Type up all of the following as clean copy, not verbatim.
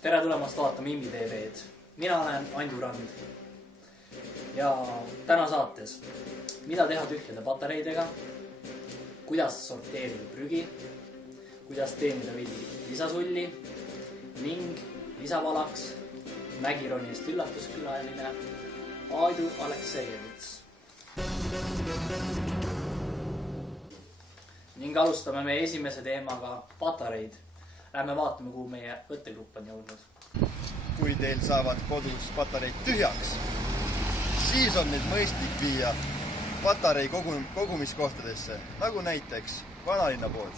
Tere tulemast vaatama Immi TV-d. Mina olen Andu Rand. Ja täna saates, mida teha tühjade patareidega, kuidas sorteerida prügi, kuidas teenida veidi lisasulli ning lisavalaks Mägironist üllatuskülaline Aidu Aleksejevits. Ning alustame meie esimese teemaga patareid. Lähme vaatame, kuhu meie võttegrupp on jõudnud. Kui teil saavad kodus patareid tühjaks, siis on neid mõistlik viia patarei kogumiskohtadesse, nagu näiteks Vanalinna pood.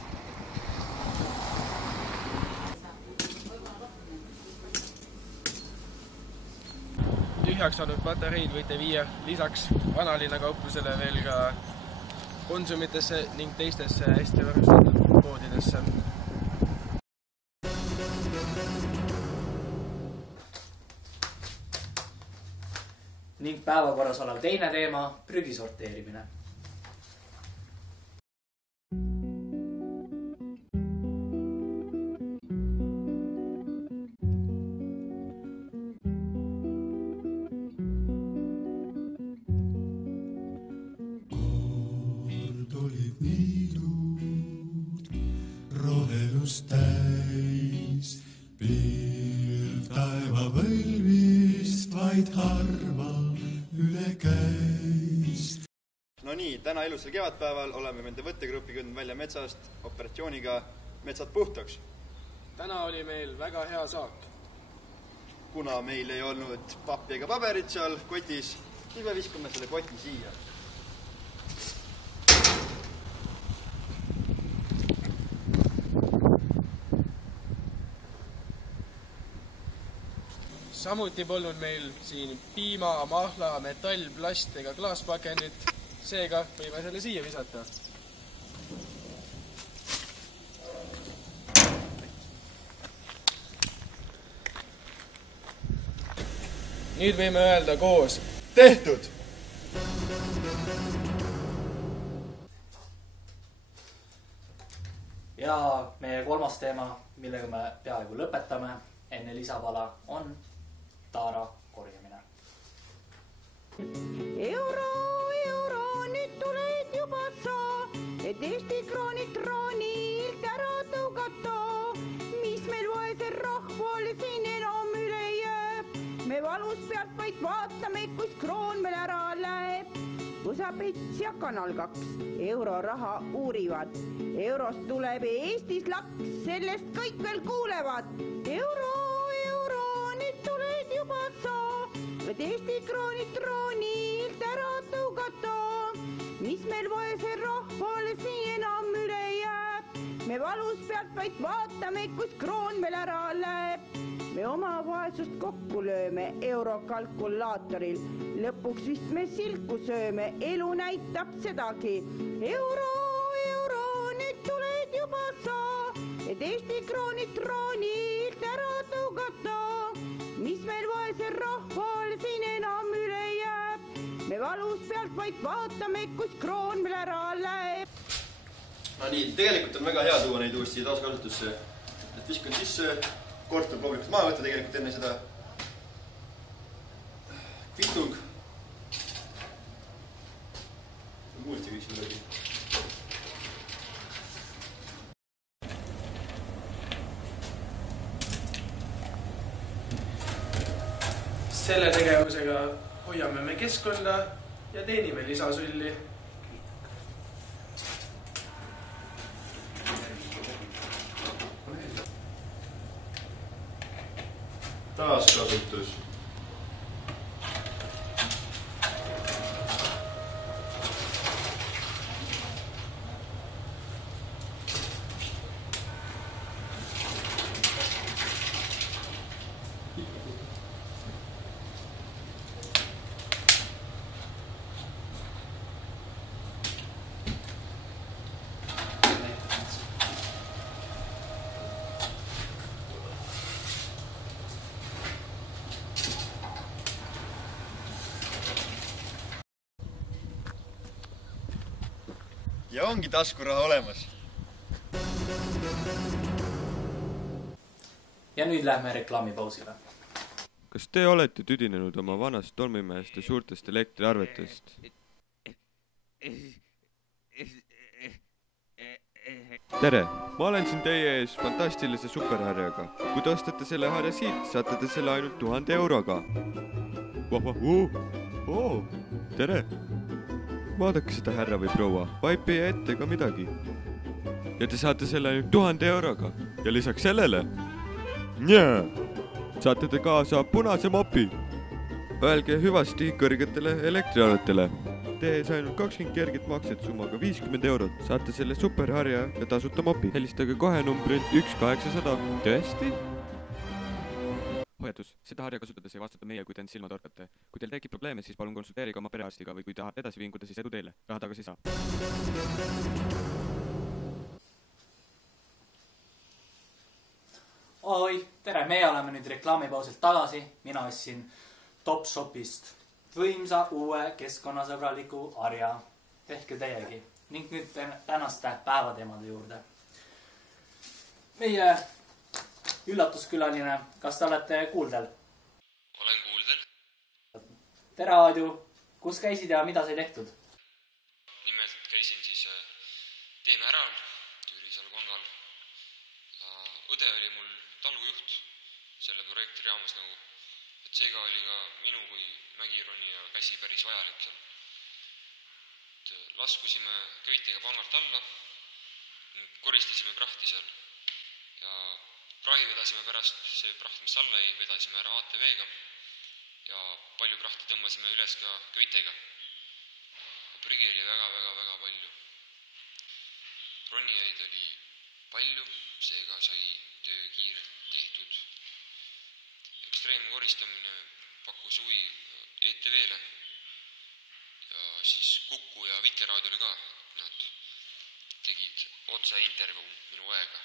Tühjaks saanud patareid võite viia lisaks Vanalinna kauplusele veel ka Konsumitesse ning teistesse hästi varustatud poodidesse. Ning päevakorras olev teine teema, prügi sorteerimine. Kord olid niidud rohelust täis, pilv taeva võlvist vaid harva üle käis. No nii, täna ilusal kevadpäeval oleme nende võttegrupi kõndnud välja metsast operatsiooniga Metsad puhtaks. Täna oli meil väga hea saak. Kuna meil ei olnud pappi ega paberit seal kotis, siis me viskame selle koti siia. Samuti polnud meil siin piima, mahla, metall, plast ega klaaspakendit, seega võime selle siia visata. Nüüd võime öelda koos. Tehtud! Ja meie kolmas teema, millega me peaaegu lõpetame enne lisavala, on taara korjamine. Euro, nüüd tuled juba sa, et Eesti kroonid troonilt ära tõugata. Mis meil vaesel rahval siin enam üle jääb? Me valus pealt vaid vaatame, kus kroon meil ära läheb. Pusapits ja Kanal 2 euroraha uurivad. Eurost tuleb Eestis laks, sellest kõik veel kuulevad. Euro, nüüd tuled juba sa, et Eesti kroonid troonilt ära tõugata. Mis meil vaesel rahval siin enam üle jääb? Me valus pealt vaid vaatame, kus kroon meil ära läheb. Me oma vaesust kokku lööme eurokalkulaatoril. Lõpuks vist me silku sööme, elu näitab sedagi. Euro, nüüd tuled juba sa, et Eesti kroonid troonilt ära tõugata. Mis meil vaesel rahval siin enam üle jääb? Me valus pealt vaid vaatame, kus kroon meil ära läheb. No nii, tegelikult on väga hea tuua neid uuesti taaskasutusse. Et viskan sisse, kord tuleb loomulikult maha võtta tegelikult enne seda kvitung. Uuesti viiks midagi. Selle tegevusega hoiame me keskkonda ja teenime lisasulli. Taaskasutus. Ja ongi taskuraha olemas. ja nüüd lähme reklaamipausile. Kas te olete tüdinenud oma vanast tolmimehest ja suurtest elektriarvetest? Tere, ma olen siin teie ees fantastilise superharjaga. Kui te ostate selle harja siit, saate te selle ainult 1000 euroga. Tere! Vaadake seda härra või proua, vaip ei ette ka midagi. Ja te saate selle ainult 1000 euroga. Ja lisaks sellele saate te kaasa punase mopi. Öelge hüvasti kõrgetele elektriarvetele. Tees ainult 20 kerget makset summaga 50 eurot. Saate selle superharja ja tasuta mopi. Helistage kohe numbrilt 1800. Tõesti? Hoiatus, seda harja kasutades ei vastuta meie, kui te end silma torkate. Kui teil tekib probleeme, siis palun konsulteerige oma perearstiga või kui tahate edasi vinguda, siis edu teile. Raha tagasi saa. Oi, tere, meie oleme nüüd reklaamipausilt tagasi. Mina ostsin Topshopist võimsa uue keskkonnasõbraliku harja. Tehke teiegi. Ning nüüd tänaste päevateemade juurde. Meie üllatuskülaline, kas te olete kuuldel? Olen kuuldel. Tere, Aadu. Kus käisid ja mida sai tehtud? Nimelt käisin siis Teeme äral Türisalu pangal. Ja õde oli mul talujuht selle projekti raames nagu. Et seega oli ka minu kui mägironi ja käsi päris vajalik seal. Laskusime köitega pangalt alla, koristasime prahti seal ja prahi vedasime pärast, see praht, mis alla ei, vedasime ära ATV-ga ja palju prahti tõmbasime üles ka köitega. Prügi oli väga palju. Ronijaid oli palju, seega sai töö kiirelt tehtud. Ekstreemkoristamine pakkus huvi ETV-le ja siis Kuku ja Vikerraadiole ka. Nad tegid otse intervjuu minu õega.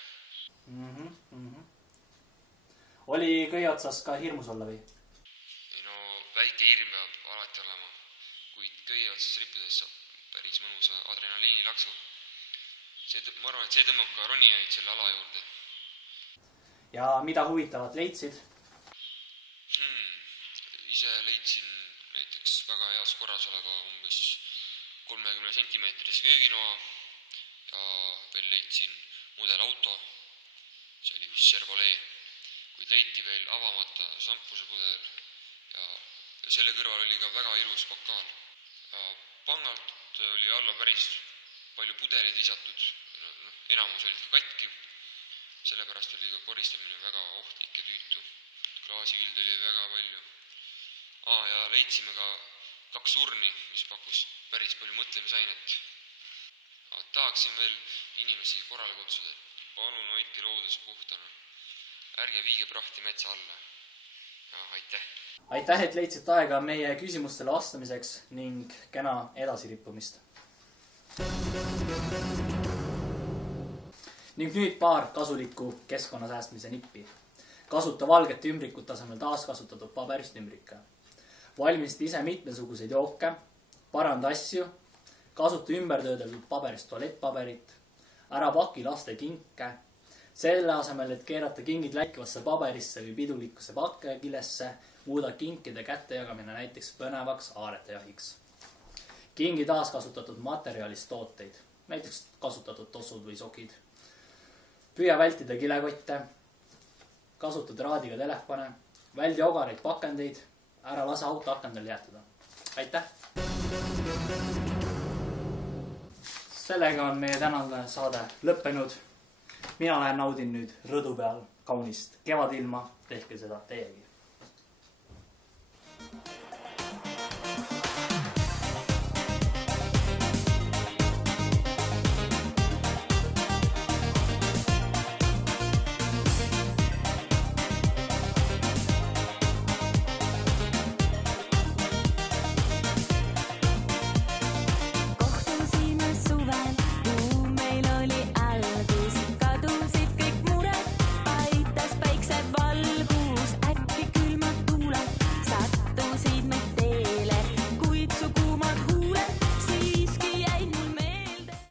Oli kõige otsas ka hirmus olla või? No väike hirm peab alati olema, kuid kõige otsas rippudes saab päris mõnusa adrenaliinilaksu. Ma arvan, et see tõmbab ka ronijaid selle ala juurde. Ja mida huvitavat leidsid? Ise leidsin näiteks väga heas korras oleva umbes 30 sentimeetrise kööginoa ja veel leidsin mudelauto, see oli vist Chevrolet, kuid leiti veel avamata šampusepudel ja selle kõrval oli ka väga ilus pokaal. Pangalt oli alla päris palju pudeleid lisatud, enamus olid ka katki, sellepärast oli ka koristamine väga ohtlik ja tüütu. Klaasivilde oli väga palju. Ja leidsime ka 2 urni, mis pakkus päris palju mõtlemisainet. Tahaksin veel inimesi korrale kutsuda, et palun hoidke loodus puhtana. Ärge viige prahti metsa alla. Aitäh! Aitäh, et leidsite aega meie küsimustele vastamiseks ning kena edasirippumist. Ning nüüd paar kasulikku keskkonnasäästmise nippi. Kasuta valgete ümbrikute asemel taaskasutatud paberist ümbrike. Valmista ise mitmesuguseid jooke, paranda asju, kasuta ümbertöödeldud paberist tualettpaberit, ära paki laste kinke, selle asemel, et keerata kingid läikivasse paberisse või pidulikusse pakkekilesse, muuda kinkide kättejagamine näiteks põnevaks aaretejahiks. Kingi taaskasutatud materjalist tooteid, näiteks kasutatud tossud või sokid. Püüa vältida kilekotte, kasuta traadiga telefone, väldi ogareid pakendeid, ära lase auto akendel jäätada. Aitäh! Sellega on meie tänane saade lõppenud. Mina lähen naudin nüüd rõdu peal kaunist kevadilma, tehke seda teiegi.